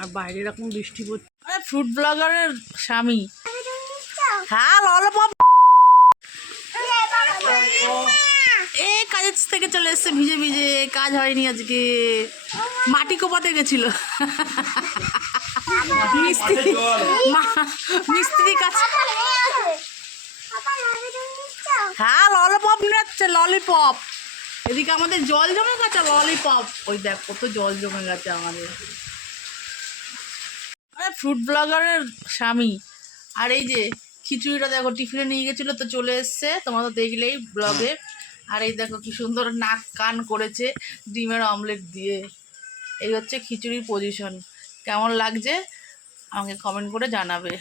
আর বাইরে এরকম বৃষ্টি পড়ছে। আরে ফ্রুট ব্লগারের স্বামী। হ্যাঁ ললিপপ। এ কাজের থেকে চলে এসছে ভিজে ভিজে, কাজ হয়নি আজকে, মাটি কোপাতে গেছিল। মিস্ত্রি কাজ। হ্যাঁ ললিপপ নিচ্ছে, ললিপপ। এদিকে আমাদের জল জমে গেছে, ললিপপ। ওই দেখ কত জল জমে গেছে আমাদের। আরে ফ্রুট ব্লগারের স্বামী। আর এই যে খিচুড়িটা দেখো টিফিনে নিয়ে গেছিলো, তো চলে এসছে, তোমরা তো দেখলেই ব্লগে। আর এই দেখো কি সুন্দর নাক কান করেছে ডিমের অমলেট দিয়ে। এই হচ্ছে খিচুড়ির পজিশন। কেমন লাগছে আমাকে কমেন্ট করে জানাবে।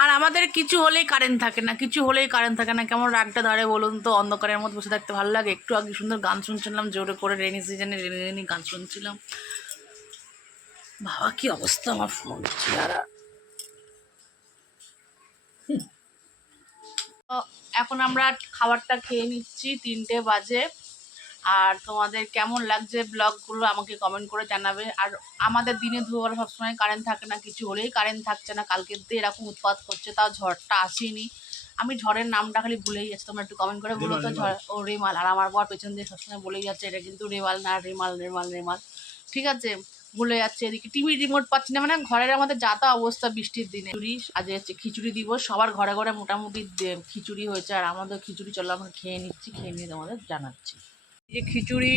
আর আমাদের কিছু হলেই কারেন্ট থাকে না, কিছু হলেই কারেন্ট থাকে না। কেমন রাগটা ধরে বলুন তো, অন্ধকারের মধ্যে বসে থাকতে ভালো লাগে। একটু আগে সুন্দর গান শুনছিলাম জোরে করে, রেনি সিজনে রেনি রেনি গান শুনছিলাম। বাবা কি অবস্থা আমার ফোন চেহারা। এখন আমরা খাবারটা খেয়ে নিচ্ছি, 3টে বাজে। আর তোমাদের কেমন লাগছে ব্লগগুলো আমাকে কমেন্ট করে জানাবে। আর আমাদের দিনে দুবার সবসময় কারেন্ট থাকে না, কিছু হলেই কারেন্ট থাকছে না। কালকে তো এরকম উৎপাত করছে, তাও ঝড়টা আসেনি। আমি ঝড়ের নামটা খালি ভুলেই যাচ্ছি, তোমরা একটু কমেন্ট করে বলো তো। ঝড় ও রেমাল। আর আমার বর পেছন দিয়ে সবসময় বলেই যাচ্ছে এটা কিন্তু রেমাল না, রেমাল রেমাল রেমাল। ঠিক আছে, ভুলে যাচ্ছে। এদিকে টিভি রিমোট পাচ্ছি না, মানে ঘরের আমাদের যা তা অবস্থা বৃষ্টির দিনে। আজ হচ্ছে খিচুড়ি দিব, সবার ঘরে ঘরে মোটামুটি খিচুড়ি হয়েছে। আর আমাদের খিচুড়ি চলো আমরা খেয়ে নিচ্ছি, খেয়ে নিয়ে তোমাদের জানাচ্ছি। এই খিচুড়ি,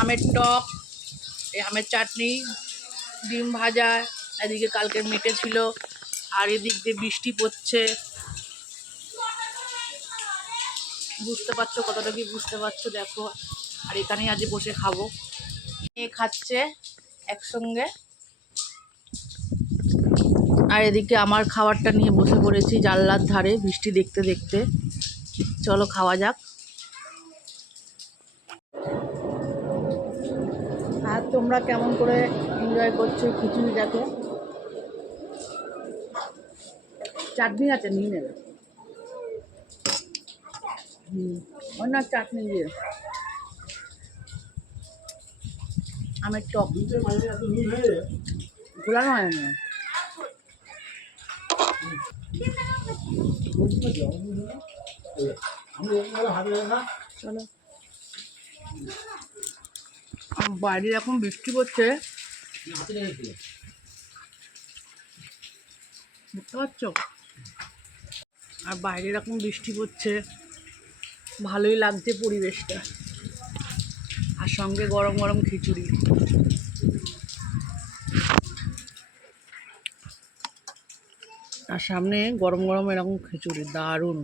আমের টক, এই আমের চাটনি, ডিম ভাজা, এদিকে কালকের মেটে ছিল। আর এদিক দিয়ে বৃষ্টি পড়ছে, বুঝতে পারছো কতটা কি বুঝতে পারছো দেখো। আর এখানেই আজ বসে খাবো, এ খাচ্ছে একসঙ্গে। আর এদিকে আমার খাবারটা নিয়ে বসে পড়েছি জানলার ধারে, বৃষ্টি দেখতে দেখতে। চলো খাওয়া যাক। আর তোমরা কেমন করে এনজয় করছো খিচুড়িটাকে? চাটনি আছে, নিয়ে নেবে। অন্য চাটনি দিয়ে আমের টক ঘোরানো হয় না। চলো, বাইরে এখন বৃষ্টি পড়ছে, বুঝতে পারছো? আর বাইরে এরকম বৃষ্টি পড়ছে, ভালোই লাগছে পরিবেশটা। আর সঙ্গে গরম গরম খিচুড়ি। আর সামনে গরম গরম এরকম খিচুড়ি, দারুণ।